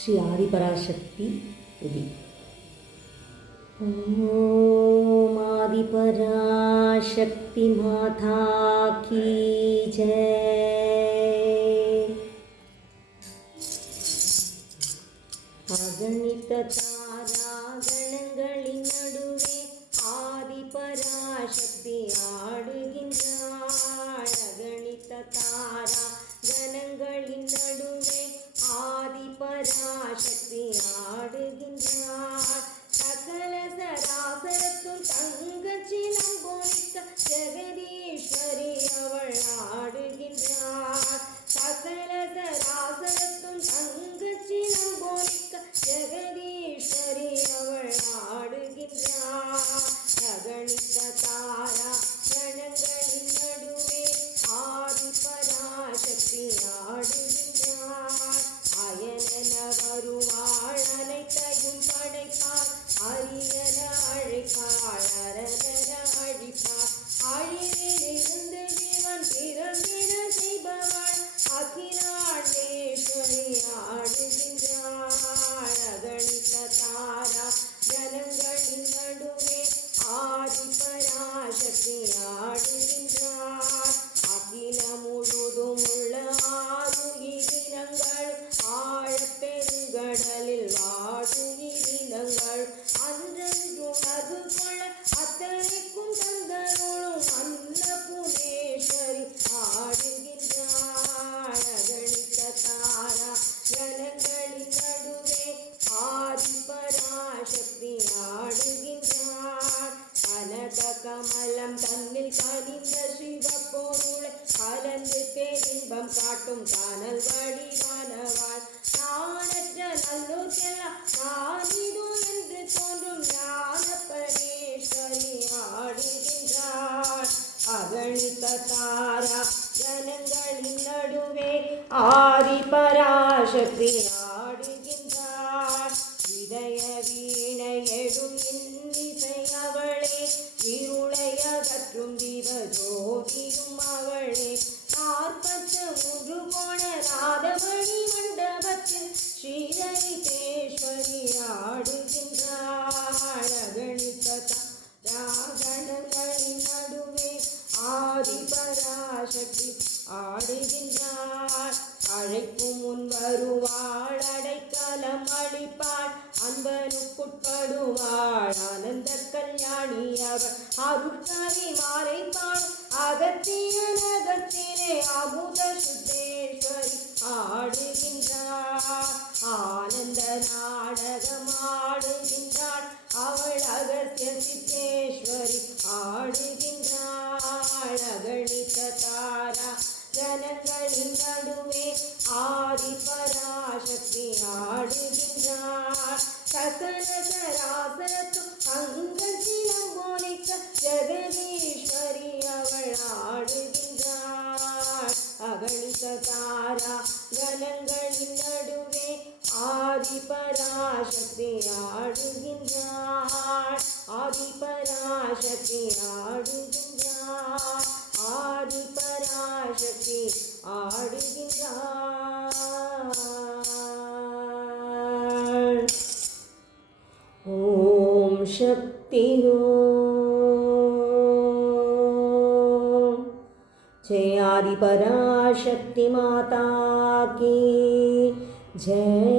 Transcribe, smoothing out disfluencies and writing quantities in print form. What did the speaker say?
ஸ்ரீ ஆதிபராசக்தி துதி. ஓம் ஆதிபராசக்தி மாதா கீ ஜெய். அகணித தாரா கணங்களின் நடுவே ஆதிபராசக்தி ஆடுகின்றாள். அகணித தாரா கணங்களின் நடுவே ஆதிபராசக்தி ஆடுகின்றாள். சகல சராசரத்தும் தங்கச்சினம் போலிக்க ஜெகதீஸ்வரி அவள் ஆடுகின்றாள். சகல சராசரத்தும் தங்கச்சினம் போலிக்க ஜெகதீஸ்வரி அவள் ஆடுகின்றாள். அகணித தாரா கணங்களின் நடுவே ஆதிபராசக்தி ஆடுகின்றாள். அயனென வருவாள், அனைத்தையும் படைப்பாள், அரியன அழைப்பாள், அரசன அழிப்பாள். அழிவிலிருந்து ஜீவன் பிறந்திட செய்பவள் அகிலாண்டேஸ்வரி ஆடுகின்றாள். அகணித தாரா கணங்களின் நடுவே ஆதிபராசக்தி ஆடுகின்றாள். அகில முழுதும் உள்ள ஆறுயிரினங்கள் ஆழப்பெருங்கடலில் வாடுயிரினங்கள் அன்றென்றுணர்வு கொள்ள அத்தனைக்கும் தந்தருளும் அன்னபுரேஸ்வரி ஆடுகின்றாள். அகணித தாரா கணங்களின் நடுவே ஆதிபராசக்தி ஆடுகின்றாள். கனக கமலம் தன்னில் கனிந்த சிவப்பொருளை கலந்து பேரின்பம் காட்டும் காணல் வடிவானவாள். நானற்ற நல்லோர்க்கெல்லாம் நானிதோ என்று தோன்றும் ஞானபரேஸ்வரி ஆடுகின்றாள். அகணித தாரா கணங்களின் நடுவே ஆதிபராசக்தி ஆடுகின்றாள். இதய வீணை எழும் இன்னிசை அவளே, இருளை அகற்றும் தீப ஜோதியும் அவளே. 43 கோண நாதமணி மண்டபத்தில் ஸ்ரீலலிதேஸ்வரி ஆடுகின்றாள். அகணித தாரா கணங்களின் நடுவே ஆதிபராசக்தி ஆடுகின்றாள். அழைக்கும் முன் வருவாள், அடைக்கலம் அளிப்பாள், அன்பனுக்குட்படுவாள், ஆனந்த கல்யாணி அவள். அருட்கவி மாலை பாடும் அகத்திய நகத்திலே அமுத சுத்தேஸ்வரி ஆடுகின்றாள். ஆனந்த நாடகம் ஆடுகின்றாள் அவள். அகத்திய சித்தேஸ்வரி ஆடுகின்றாள். அகணித தாரா கணங்களின் நடுவே ஆதிபராசக்தி ஆடுகின்றாள். சகல சராசரத்தும் அங்கத்தினம் போலிக்க ஜெகதீஸ்வரி அவள் ஆடுகின்றாள். அகணித தாரா கணங்களின் நடுவே ஆதிபராசக்தி ஆடுகின்றாள். ஆதிபராசக்தி ஆடுகின்றாள். ஆதிபராசக்தி ஆடுகின்றாள். ஓம் சக்தி ஓம். ஜெய ஆதிபராசக்தி மாதா கீ ஜெய.